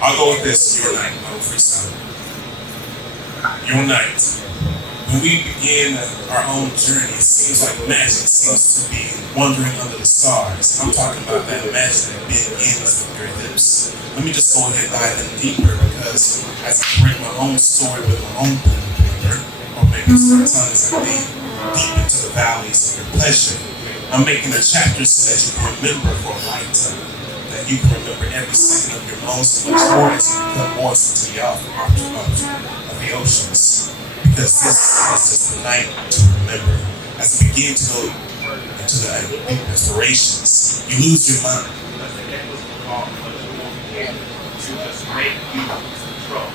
I'll go with this. Your night. I'm freestyle. Your night. When we begin our own journey, it seems like magic seems to be wandering under the stars. I'm talking about that magic that begins with your lips. Let me just go ahead and dive in deeper because as I bring my own story with my own pen and paper, or maybe sometimes as I dig deep into the valleys of your pleasure, I'm making a chapter so that you can remember for a lifetime. That you can remember every second of your most much more as you become more into the aftermath of the oceans. Because this is just the night to remember. As you begin to go into the deep inspirations, you lose your mind. Because the echoes will call much more again to just make you lose control.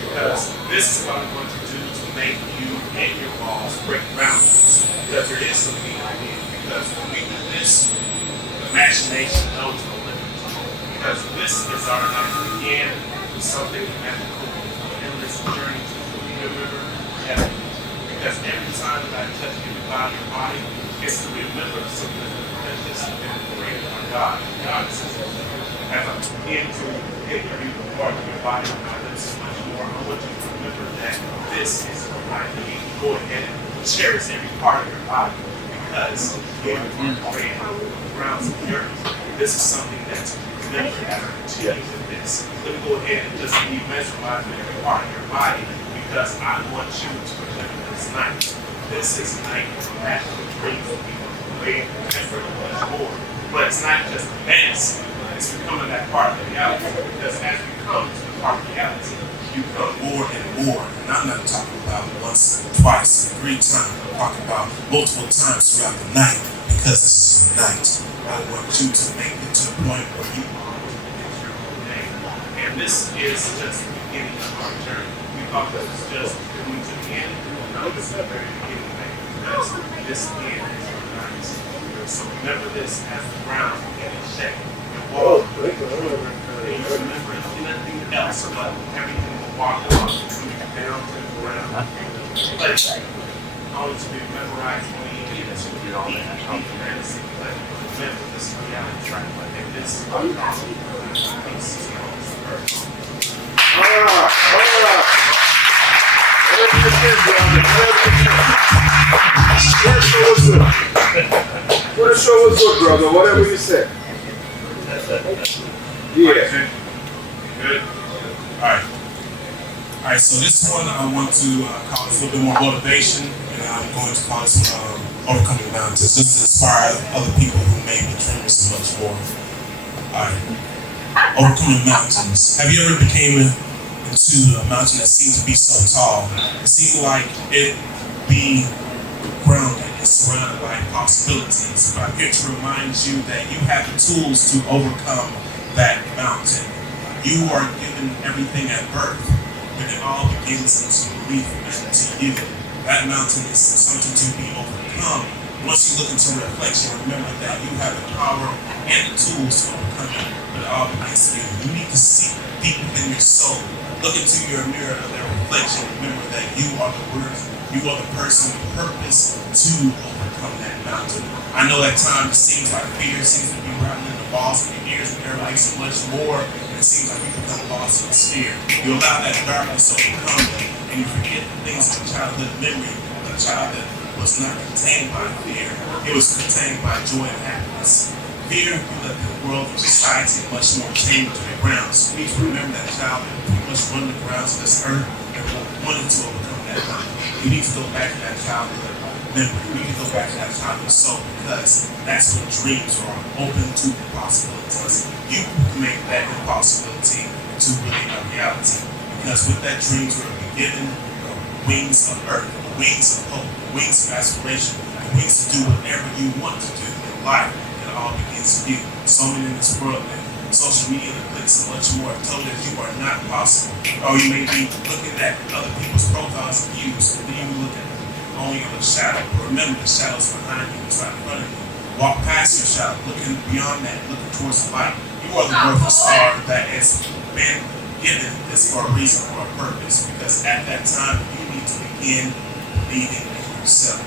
Because this is what I'm going to do to make you and your walls break boundaries. Because there is something I need. Because when we do this, imagination knows no limits. Because this is our night to begin with something magical, an endless journey to remember heaven. Because every time that I touch your body, it's to remember something precious and great on God. God says, as I begin to hit you the part of your body, my lips much more, I want you to remember that this is your life. You need to go ahead and cherish every part of your body. Because you are great on the grounds of the earth. This is something that's remember as I continue with this. Let me go ahead and just be mesmerized with every part of your body because I want you to remember this night. This is a night of magical dreams that we want to create and for much more. But it's not just fantasy, it's becoming that part of reality. Because as we come to the part of reality, you become more and more. And I'm not talking about once, twice, 3 times. I'm talking about multiple times throughout the night because this is your night. I want you to make it to the point where you are your own name. And this is just the beginning of our journey. We thought this was just coming to the end. No, this is the very beginning, man. Because this end is your night. So remember this as the ground beginning to shake. Your wall. And you remember nothing else but everything will walk along down to the ground. But I want you to memorize when you get to the deep fantasy. Remember this reality, and this is what I'm talking about. What the show was good, brother. Whatever you said. Yeah. Good. All right. So this one I want to call this a little bit more motivation, and I'm going to call this overcoming mountains. Just to inspire other people who may be dreaming so much more. All right. Overcoming mountains. Have you ever became into a mountain that seemed to be so tall? It seemed like it be grounded and surrounded by possibilities. But I'm here to remind you that you have the tools to overcome that mountain. You are given everything at birth, but it all begins into belief into you. That mountain is something to be overcome. Once you look into reflection, remember that you have the power and the tools to overcome it, but it all begins in you. You need to see deep within your soul. Look into your mirror of that reflection. Remember that you are the worth, you are the person with purpose to overcome that mountain. I know at times it seems like fear seems to be rattling the balls in your ears and everybody so much more. It seems like you become lost in this fear. You allow that darkness to overcome you, and you forget the things of childhood memory of a child that was not contained by fear. It was contained by joy and happiness. Fear, you let the world and society much more tame to the ground. So you need to remember that child that pretty much run the grounds of this earth and wanted to overcome that mountain. You need to go back to that childhood memory. You need to go back to that childhood soul because that's when dreams are open to possibilities. You make that impossibility to really a reality. Because with that dreams are given the wings of earth, the wings of hope, the wings of aspiration, the wings to do whatever you want to do in life. It all begins with you. So many in this world, and social media, the clicks, and much more have told that you are not possible. Or you may be looking at other people's profiles and views, and then you look at only on the shadow. But remember, the shadow's behind you, it's not in front of you. Walk past your shadow, looking beyond that, looking towards the light. You are the worthless star that has been given this for a reason, for a purpose. Because at that time, you need to begin believing in yourself.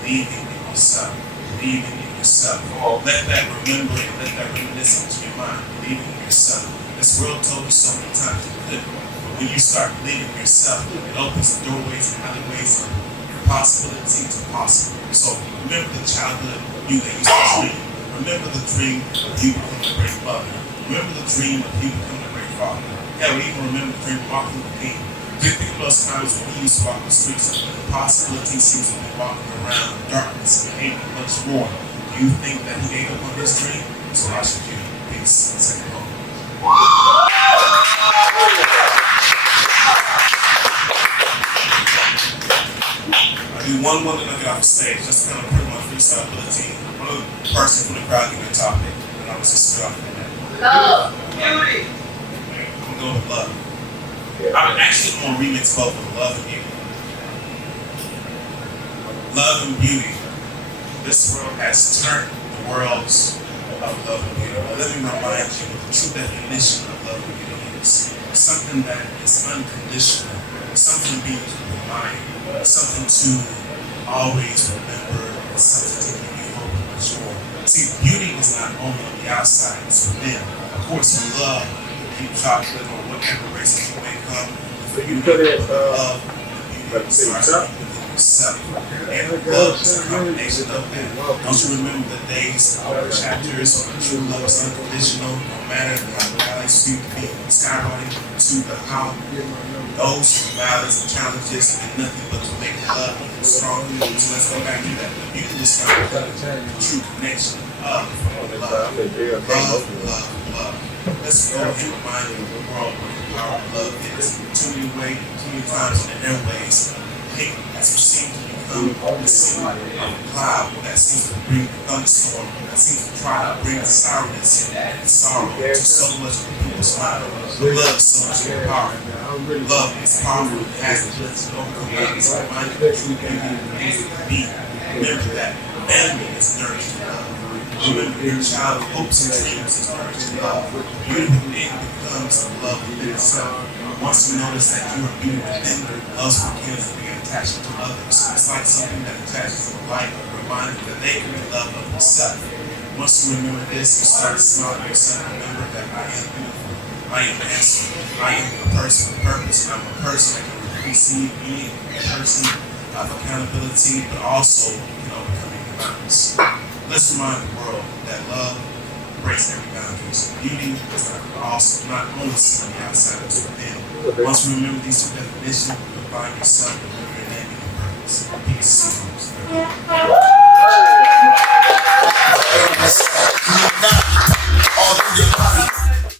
Believing in yourself. Believing in yourself. Let that remembering, let that reminiscence into your mind. Believing in yourself. This world told you so many times you couldn't. But when you start believing in yourself, it opens the doorways and alleyways of impossibility to possible. So remember the childhood you that used to dream. Remember the dream of you becoming a great mother. Remember the dream of you becoming a great father. Hell, even remember the dream of walking the king. Just think of those times when we used to walk the streets and the possibility seems to be walking around in darkness and hating much more. Do you think that he gave up on his dream? So why should you? Peace. Second home. I do one more and I get off the stage just to kind of put my freestyle ability. One other person from the crowd give me a topic, and I was just sit off of that. Love. Beauty. I'm gonna go with love. I'm actually gonna remix both of love and beauty. Love and beauty. This world has turned the worlds of love and beauty. But let me remind you what the true definition of love and beauty is. Something that is unconditional. Something to be reminded. Something to always remember. Something to give you hope and joy. See, beauty is not only on the outside, it's within. Of course, we love deep chocolate or whatever races you may come. So you put it, love and beauty starts within yourself. And love is a combination of that. Don't you remember the days, the chapters, when true love is unconditional, no matter how the valleys seem to be skyrocketing to the how those valleys and challenges and nothing but to make love even stronger. So let's go back to that. The beauty was found in the true connection of love. Let's go and remind the world what the power of love is. Too many times in the airways, hate has seemed to become the symbol of a cloud that seems to bring the thunderstorm, that seems to try to bring sourness and sorrow to so much of people's lives. Love is so much more powerful. Love is powerful. It has the ability to overcome. It's reminded of true beauty and amazing to be. Remember that family is nourished in love. Remember your child hopes and dreams is nourished in love. Beauty within becomes love within itself. Once you notice that you are beauty within, love begins to be attached to others. It's like something that attaches to light, a reminder that they can be loved of themselves. Once you remember this, you start smiling at yourself. Remember that I am beautiful. I am handsome. I am a person with purpose. I'm a person that can receive any person of accountability, but also, becoming the mountains. Let's remind the world that love breaks every boundaries. Beauty is also not only seen on the outside, but within. Once you remember these two definitions, you'll find yourself remembering your name and your purpose. Peace. All through your body.